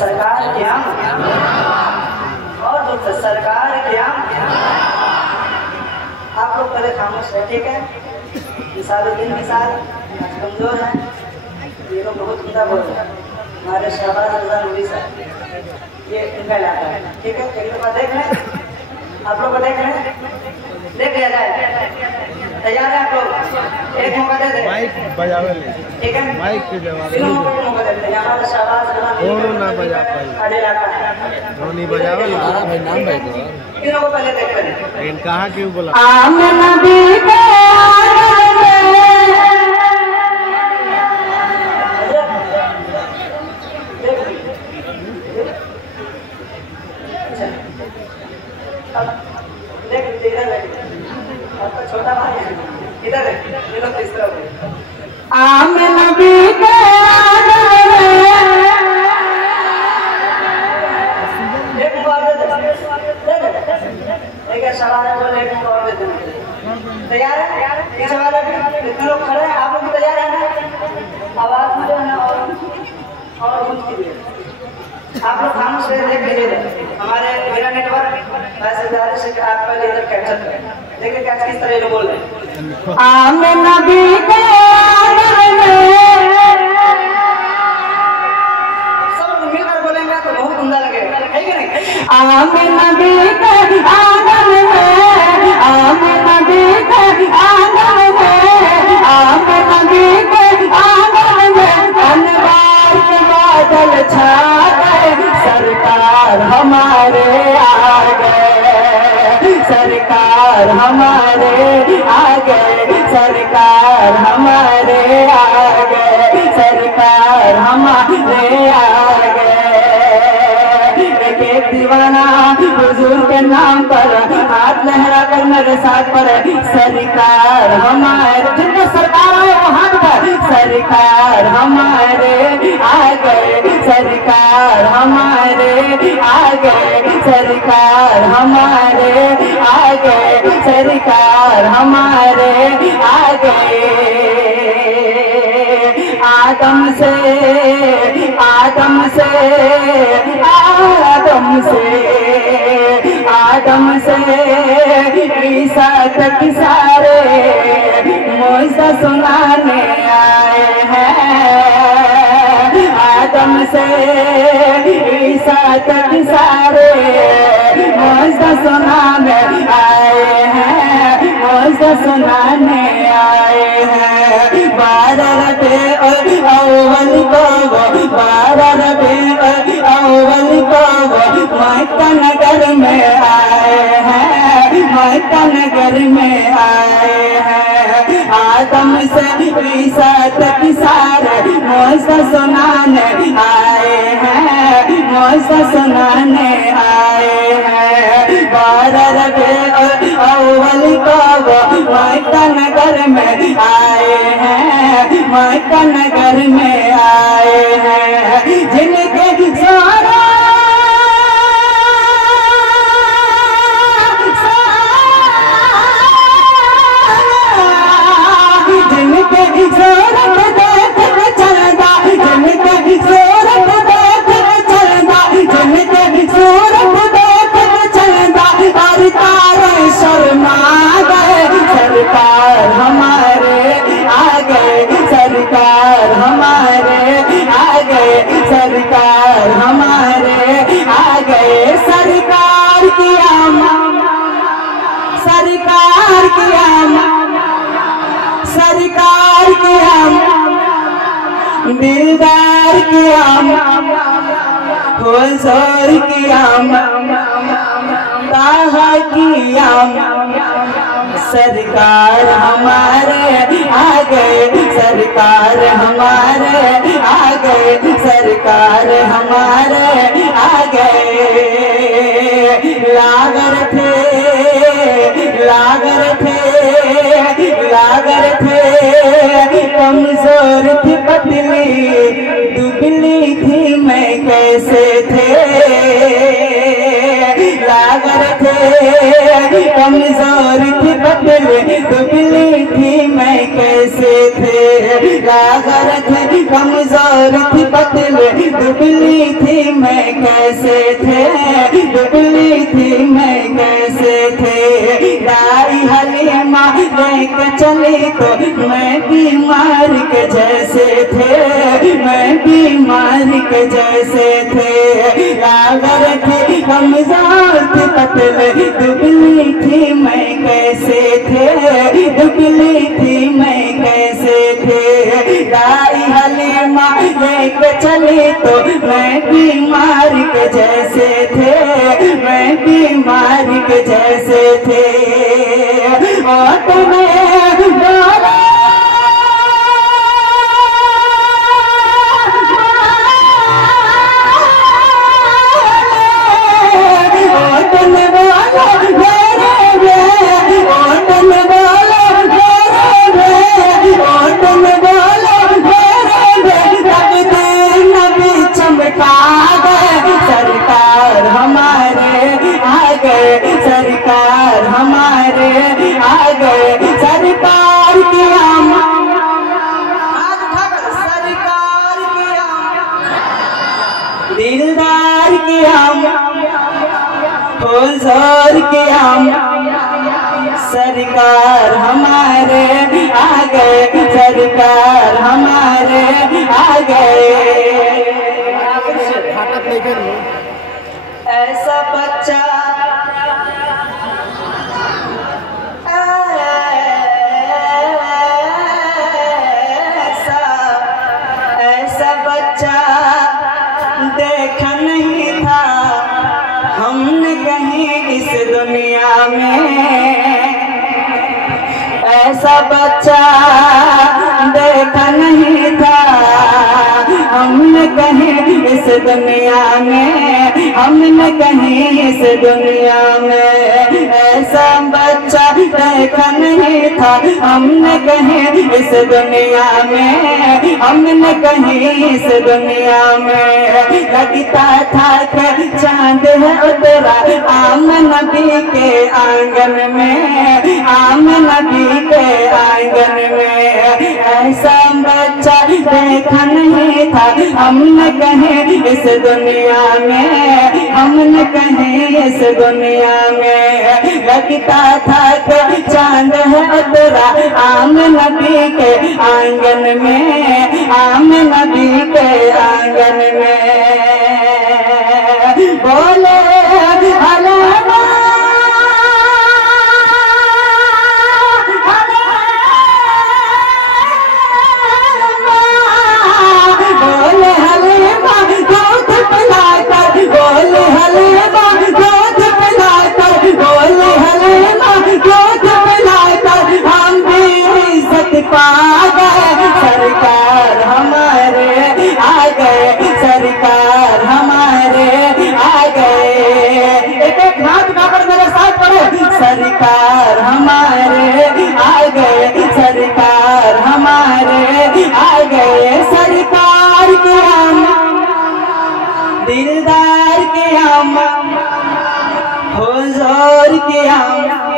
सरकार क्या और तो सरकार क्या। आप लोग पहले खामोश है, ठीक है। मिसाल आज कमजोर है, ये लोग बहुत उमदा बोल रहे हैं। हमारे शहबाज रजा नूरी साहब, ये इनका इलाका है, ठीक है। एक दफा देख लें, आप लोग को देख लिया जाए। तैयार है आप लोग? एक मौका दे दे, माइक बजावे ले, ठीक है। माइक के जवाब तीनों मौका देते हैं। हमारे शहबाज रजा दोनों ना बजा पाए, आज इलाका है, दोनों बजावे ले। भाई नाम भाई तो तीनों को पहले देखते हैं। लेकिन कहा क्यों बोला आपका छोटा भाई है, इधर है, ये लोग इस तरफ है। तैयार है? पीछे वाले भी इतने लोग खड़े हैं, आप लोग तैयार है ना? आवाज में है ना और कुछ कीजिए। आप लोग खामोश रहे, देख लीजिए। हमारे मेरा नेटवर्क वैसे ज़्यादा से आप पहले इधर कैप्चर करें, देखिए कैच किस तरह लोग बोल रहे हैं। सब मिलकर बोलेंगे तो बहुत उम्दा लगेगा, है कि नहीं? सरकार हमारे आ गए, सरकार हमारे आ गए, सरकार हमारे आ गए, सरकार हमारे आ गए। एक दीवाना हुजूर के नाम पर हाथ लहरा कर मेरे साथ पर सरकार हमारे, जिनको सरकार है वो हाथ पर, सरकार हमारे आ गए, सरकार हमारे आ गए, सरकार हमारे आ गए, सरकार हमारे आ गए। आदम से आदम से आदम से आदम से ईसा तक सारे मौजा सुनाने आए हैं। आदम से ईसा तक सारे मौजा सुनाने आए हैं, मौजा सुनाने आए हैं। 12 रबीउल अव्वल को, 12 रबीउल अव्वल को मक्का नगर में आए हैं, मक्का नगर में आए हैं। आदम से ईसा तक सारे मौजा सुनाने आए हैं, मौजा सुनाने आए हैं। 12 रबीउल अव्वल को मक्का नगर में आए हैं, मक्का नगर में आए हैं। जिनके सारा जिनके सूरत देख चलदा, जिनके सूरत देख चलदा, जिनके सूरत देख चलदा, और तारे शर्मा गए। सरकार हमारे आ गए, सरकार हमारे आ गए, सरकार हमारे आ गए। सरकार की आमद, सरकार की आमद, सरकार की आमद, दिलदार की आमद, हुजूर की आमद, ताहा की आमद। सरकार हमारे आ गए, सरकार हमारे आ गए, सरकार हमारे आ गए। लागर थे, लागर थे, लागर थे, कमजोर थी पतली दुबली कमजोर थी पतले दुबली थी मैं कैसे थे, लागर थी कमजोर थी पतले दुबली थी मैं कैसे थे, दुबली थी मैं कैसे थे। दाई हलीमा लेके चली तो मैं बीमार के जैसे थे, मैं बीमार के जैसे थे। लागर थी कमजोर थी पतले दुबली थी मैं कैसे थे, दुबली थी मैं कैसे थे। दाई हलीमा लेके चली तो मैं बीमार के जैसे थे, मैं बीमार के जैसे थे। और तुम्हें बोला सरकार हमारे आ गए, सरकार हमारे आ गए, सरकार की आम सरकार की आम दिलदार की आम फुलझोर की आम, सरकार हमारे आ गए, सरकार हमारे आ गए। ऐसा बच्चा ऐसा बच्चा देखा नहीं था हमने कहीं इस दुनिया में, ऐसा बच्चा देखा नहीं था हमने कहीं इस दुनिया में, हमने कहीं इस दुनिया में। ऐसा बच्चा देखा नहीं था हमने कहीं इस दुनिया में, हमने कहीं इस दुनिया में। लगता था कि चांद है उतरा आम नबी के आंगन में, आम नबी के आंगन में। ऐसा बच्चा देखा नहीं था हमने कहीं इस दुनिया में, हमने कहीं इस दुनिया में। लगता था कि चांद है उतरा आम नबी के आंगन में, आम नबी के आंगन में। बोले हलवा बोले हलवा दूध पिलाकर, बोले हलवा दूध पिलाकर, बोले हलवा दूध पिलाकर हम भी इज्जत पा गए। सरकार हमारे आ गए, सरकार हमारे आ गए। एक हाथ उठाकर मेरे साथ पढ़े, सरकार हमारे आ गए, सरकार हमारे आ गए। सरकार की आम दिलदार की आम हुजूर की आम